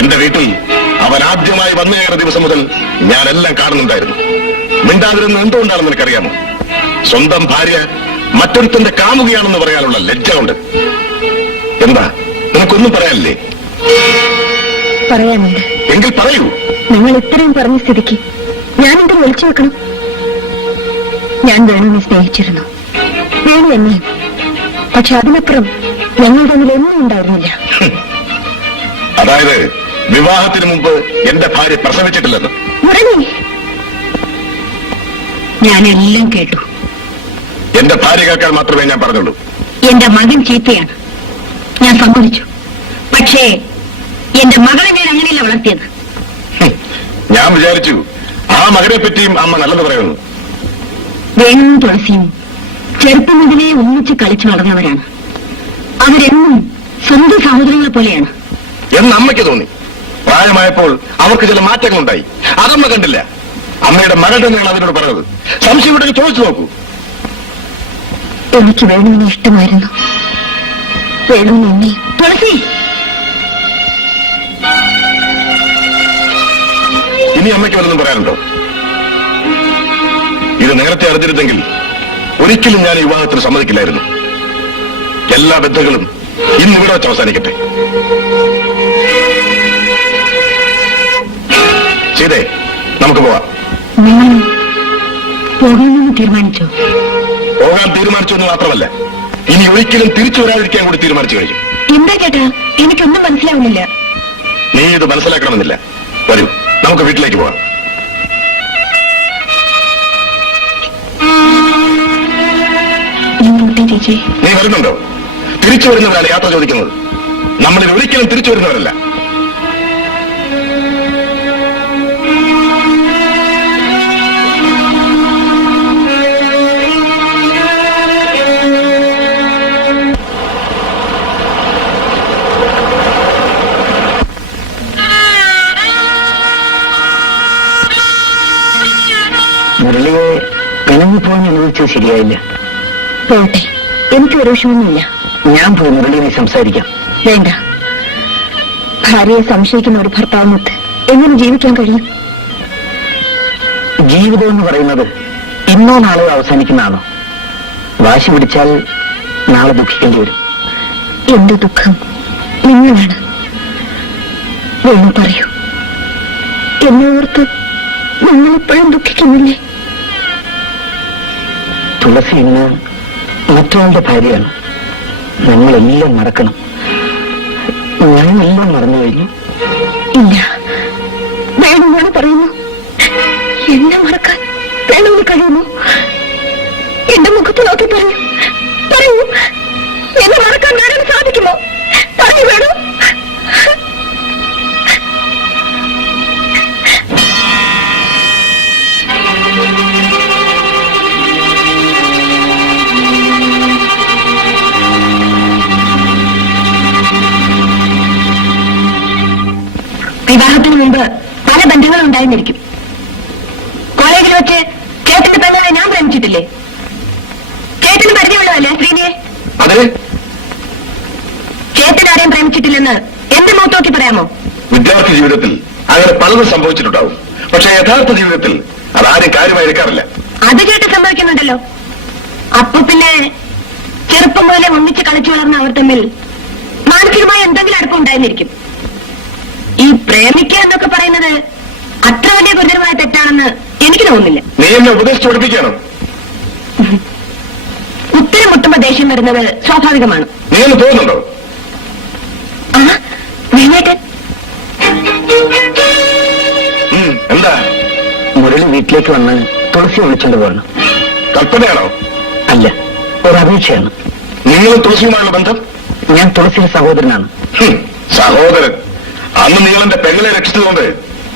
എന്റെ വീട്ടിൽ അവൻ ആദ്യമായി വന്നു കയറിയ ദിവസം മുതൽ ഞാനെല്ലാം കാണുന്നുണ്ടായിരുന്നു. മിണ്ടാതിരുന്ന് എന്തുകൊണ്ടാണെന്ന് എനിക്കറിയാമോ? സ്വന്തം ഭാര്യ മറ്റൊരുത്തന്റെ കാമുകയാണെന്ന് പറയാനുള്ള ലജ്ജ കൊണ്ട്. എന്താ, നിനക്കൊന്നും പറയാനില്ലേ? പറയാനുണ്ട്. എങ്കിൽ പറയൂ. നിങ്ങൾ ഇത്രയും പറഞ്ഞ സ്ഥിതിക്ക് ഞാൻ എന്ത് വിളിച്ചു വെക്കണം? ഞാൻ വേണുവിനെ സ്നേഹിച്ചിരുന്നു, വേണു എന്നെയും. പക്ഷെ അതിനപ്പുറം ഞങ്ങൾ തമ്മിൽ ഒന്നും ഉണ്ടായിരുന്നില്ല. അതായത് വിവാഹത്തിന് മുമ്പ് എന്റെ ഭാര്യ പ്രസവിച്ചിട്ടില്ലെന്ന്? മുരളി, ഞാനെല്ലാം കേട്ടു. എന്റെ ഭാര്യ കേൾക്കാൻ മാത്രമേ ഞാൻ പറഞ്ഞുള്ളൂ. എന്റെ മകൻ ചീത്തയാണ്, ഞാൻ സമ്മതിച്ചു. പക്ഷേ എന്റെ മകളെ ഞാൻ അങ്ങനെയല്ല വളർത്തിയത്. ഞാൻ വിചാരിച്ചു ആ മകനെ പറ്റിയും അമ്മ നല്ലത് പറയുന്നു. വേണുവും തുളസിയും ചെറുപ്പം മുതലേ ഒന്നിച്ച് കളിച്ചു വളർന്നവരാണ്. അവരെന്നും സ്വന്തം സഹോദരങ്ങളെ പോലെയാണ് എന്ന് അമ്മയ്ക്ക് തോന്നി. പ്രായമായപ്പോൾ അവർക്ക് ചില മാറ്റങ്ങളുണ്ടായി. അതമ്മ കണ്ടില്ല. അമ്മയുടെ മകൾ തന്നെയാണ് അതിനോട് പറഞ്ഞത്. സംശയം ഉണ്ടെങ്കിൽ ചോദിച്ചു നോക്കൂ. എനിക്ക് വേണുവിനെ ഇഷ്ടമായിരുന്നു, വേണുവിന് എന്നെ. തുളസി, ഇനി അമ്മയ്ക്ക് വല്ലതും പറയാനുണ്ടോ? ഇത് നേരത്തെ അറിഞ്ഞിരുന്നെങ്കിൽ ഒരിക്കലും ഞാൻ വിവാഹത്തിന് സമ്മതിക്കില്ലായിരുന്നു. എല്ലാ ബന്ധങ്ങളും ഇന്നിവിടെ വെച്ച് അവസാനിക്കട്ടെ. ചെയ്തേ, നമുക്ക് പോവാം. നിങ്ങൾ പോകണമെന്ന് തീരുമാനിച്ചോ? പോകാൻ തീരുമാനിച്ചു എന്ന് മാത്രമല്ല, ഇനി ഒരിക്കലും തിരിച്ചു വരാതിരിക്കാൻ കൂടി തീരുമാനിച്ചു കഴിഞ്ഞു. എന്താ ചേട്ടാ, എനിക്കൊന്നും മനസ്സിലാവുന്നില്ല. നീ ഇത് മനസ്സിലാക്കണമെന്നില്ല. വരൂ, നമുക്ക് വീട്ടിലേക്ക് പോവാം. ചേച്ചി, നീ വരുന്നുണ്ടോ? തിരിച്ചു വരുന്നവരാണ് യാത്ര ചോദിക്കുന്നത്. നമ്മളിൽ ഒരിക്കലും തിരിച്ചു വരുന്നവരല്ല. മുരളിയെ പിണങ്ങിപ്പോയി അനുഭവിച്ചത് ശരിയായില്ല. പോട്ടെ, എനിക്ക് ഒരു വിഷമൊന്നുമില്ല. ഞാൻ പോയി മുരളിയെ സംസാരിക്കാം. വേണ്ട, ഭാര്യയെ സംശയിക്കുന്ന ഒരു ഭർത്താവിനൊത്ത് എങ്ങനെ ജീവിക്കാൻ കഴിയും? ജീവിതം എന്ന് പറയുന്നത് ഇന്നോ നാളെയോ അവസാനിക്കുന്നതാണോ? വാശി പിടിച്ചാൽ നാളെ ദുഃഖിക്കേണ്ടി വരും. എന്റെ ദുഃഖം നിങ്ങളാണ്. വേണം പറയൂ, എന്നെ ഓർത്ത് നിങ്ങളെപ്പോഴും ദുഃഖിക്കുന്നില്ലേ? തുളസി ഇന്ന് മറ്റൊരാളുടെ ഭാര്യയാണ്. നമ്മളെല്ലാം മറക്കണം. ഞാനെല്ലാം മറന്നു കഴിഞ്ഞു. ഇല്ല, വേണമെന്നാണ് പറയുന്നു. എന്നെ മറക്കാൻ വേണമെന്ന് കഴിയുന്നു? എന്റെ മുഖത്ത് നോക്കി പറഞ്ഞു, പറയൂ, എന്നെ മറക്കാൻ വേണമെന്ന് സാധിക്കുമോ? പറയൂ വേണു. വിവാഹത്തിന് മുമ്പ് പല ബന്ധങ്ങളും ഉണ്ടായിരുന്നിരിക്കും. കോളേജിൽ വെച്ച് ചേട്ടന്റെ പെങ്ങളെ ഞാൻ പ്രേമിച്ചിട്ടില്ലേ? ചേട്ടന് പരിചയമുള്ളതല്ലേ ശ്രീനിയെ? ചേട്ടൻ ആരെയും പ്രേമിച്ചിട്ടില്ലെന്ന് എന്റെ മുഖത്ത് നോക്കി പറയാമോ? വിദ്യാർത്ഥി ജീവിതത്തിൽ അങ്ങനെ പലതും സംഭവിച്ചിട്ടുണ്ടാവും. പക്ഷെ യഥാർത്ഥ ജീവിതത്തിൽ അതാരും കാര്യമായി എടുക്കാറില്ല. അത് ചേട്ടൻ സംഭവിക്കുന്നുണ്ടല്ലോ. അപ്പൊ പിന്നെ ചെറുപ്പം പോലെ ഒന്നിച്ച് കളിച്ചു വളർന്ന അവർ തമ്മിൽ മാനസികമായി എന്തെങ്കിലും അടുപ്പമുണ്ടായിരുന്നിരിക്കും. ഈ പ്രേമിക്കുക എന്നൊക്കെ പറയുന്നത് അത്ര വലിയ ഗുരുതരമായ തെറ്റാണെന്ന് എനിക്ക് തോന്നുന്നില്ല. നീ എന്നെ ഉപദേശിച്ചു പഠിപ്പിക്കണം. ഉത്തരം മുട്ടുമ്പോ ദേഷ്യം വരുന്നത് സ്വാഭാവികമാണ്. നീ ഒന്ന് തോന്നുന്നുണ്ടോ? വേണേട്ടൻ, എന്താ? മുരളി വീട്ടിലേക്ക് വന്ന് തുളസി വിളിച്ചോണ്ട് പോകണം. കൽപ്പനയാണോ? അല്ല, ഒരു അപേക്ഷയാണ്. നിങ്ങളും തുളസിയുമായുള്ള ബന്ധം? ഞാൻ തുളസിയുടെ സഹോദരനാണ്. സഹോദരൻ? അന്ന് നിങ്ങൾ എന്റെ പെങ്ങളെ രക്ഷിച്ചതുകൊണ്ട്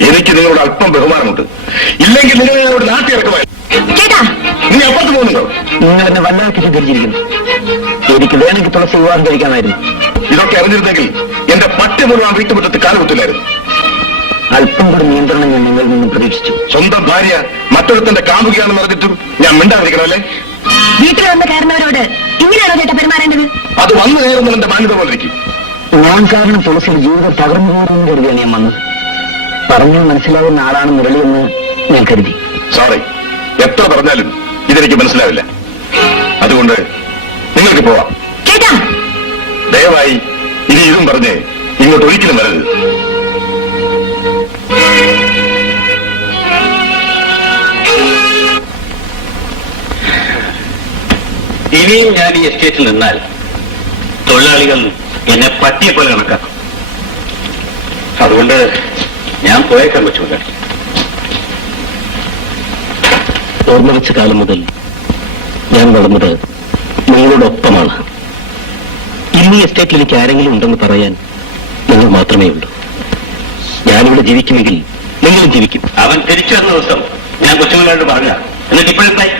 എനിക്ക് നിങ്ങളോട് അല്പം ബഹുമാനമുണ്ട്. ഇല്ലെങ്കിൽ നിങ്ങൾ നിങ്ങളോട് നാട്ടി ഇറക്കുമായി. ചേട്ടാ, നീ അപ്പുറത്ത് പോകുന്നുണ്ടോ? നിങ്ങൾ എന്നെ വല്ലാതെ തെറ്റിദ്ധരിച്ചിരിക്കുന്നു. എനിക്ക് വേണമെങ്കിൽ തുളസി വിവാഹം കഴിക്കാമായിരുന്നു. ഇതൊക്കെ അറിഞ്ഞിരുന്നെങ്കിൽ എന്റെ പട്ടി പോലും ആ വീട്ടുമുറ്റത്ത് കാലുകുത്തില്ലായിരുന്നു. അല്പം കൂടി നിയന്ത്രണം ഞാൻ നിങ്ങളിൽ നിന്നും പ്രതീക്ഷിച്ചു. സ്വന്തം ഭാര്യ മറ്റൊരുത്തന്റെ കാമുകയാണെന്ന് പറഞ്ഞിട്ടും ഞാൻ മിണ്ടാതിരിക്കണമല്ലേ? വീട്ടിൽ വന്ന് കയറുന്നവരോട് ഇങ്ങനെയാണോ ചേട്ടാ പെരുമാറേണ്ടത്? അത് വന്നു കയറുന്നതിന്റെ മാന്യത പോലെ ഇരിക്കും. ഞാൻ കാരണം തുളസിയുടെ ജീവിതം തകർന്നു പോകുമെന്ന് കരുതിയാണ് ഞാൻ വന്നത്. പറഞ്ഞാൽ മനസ്സിലാവുന്ന ആളാണ് മുരളിയെന്ന് ഞാൻ കരുതി. സോറി, എത്ര പറഞ്ഞാലും ഇതെനിക്ക് മനസ്സിലാവില്ല. അതുകൊണ്ട് നിങ്ങൾക്ക് പോവാം. ചേട്ടാ, ദയവായി ഇനി ഇതും പറഞ്ഞ് ഇങ്ങോട്ട് ഒരിക്കലും വരരുത്. ഇനിയും ഞാൻ ഈ എസ്റ്റേറ്റിൽ നിന്നാൽ തൊഴിലാളികൾ എന്നെ പട്ടിയെ പോലെ കണക്കാക്കും. അതുകൊണ്ട് ഞാൻ പോയേക്കാൻ പറ്റൂല. ഓർമ്മ വെച്ച കാലം മുതൽ ഞാൻ വളർന്നത് നിങ്ങളോടൊപ്പമാണ്. ഇന്ന് ഈ എസ്റ്റേറ്റിൽ എനിക്ക് ആരെങ്കിലും ഉണ്ടെന്ന് പറയാൻ നിങ്ങൾ മാത്രമേ ഉള്ളൂ. ഞാനിവിടെ ജീവിക്കുമെങ്കിൽ നിങ്ങളും ജീവിക്കും. അവൻ തിരിച്ചു വന്ന ദിവസം ഞാൻ കൊച്ചുമകളോട് പറഞ്ഞ, എന്നിട്ട് ഇപ്പോഴെന്തായി?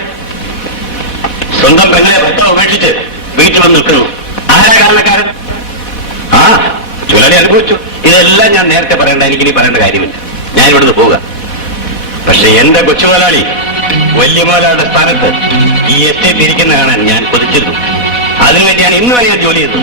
സ്വന്തം പെങ്ങളെ ഭർത്താവ് ഉപേക്ഷിച്ച് വീട്ടിൽ വന്ന് നിൽക്കുന്നു. ആരാ കാരണക്കാരൻ? ആ, ചുഴലി അനുഭവിച്ചു. ഇതെല്ലാം ഞാൻ നേരത്തെ പറയേണ്ട, എനിക്കിനി പറയേണ്ട കാര്യമില്ല. ഞാൻ ഇവിടുന്ന് പോവുക. പക്ഷെ എന്റെ കൊച്ചുമുതലാളി വലിയ മുതലാളിയുടെ സ്ഥാനത്ത് ഈ എസ്റ്റേറ്റ് ഇരിക്കുന്ന കാണാൻ ഞാൻ കൊതിച്ചിരുന്നു. അതിനുവേണ്ടി ഞാൻ ഇന്ന് വരെ ഞാൻ ജോലി ചെയ്തു.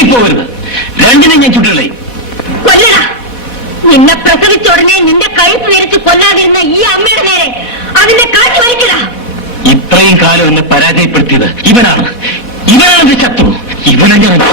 ഇറങ്ങിപ്പോകരുത്. രണ്ടിനെ ഞാൻ ചുട്ടുകളയും. കൊല്ലടാ. നിന്നെ പ്രസവിച്ച ഉടനെ നിന്റെ കൈ നേരിച്ച് കൊല്ലാതിരുന്ന ഈ അമ്മയുടെ നേരെ അതിന്റെ കാറ്റ് വലിക്കടാ. ഇത്രയും കാലം എന്നെ പരാജയപ്പെടുത്തിയത് ഇവനാണ്. ഇവനാണ് എന്റെ ശത്രു. ഇവനെ ഞാൻ വേണു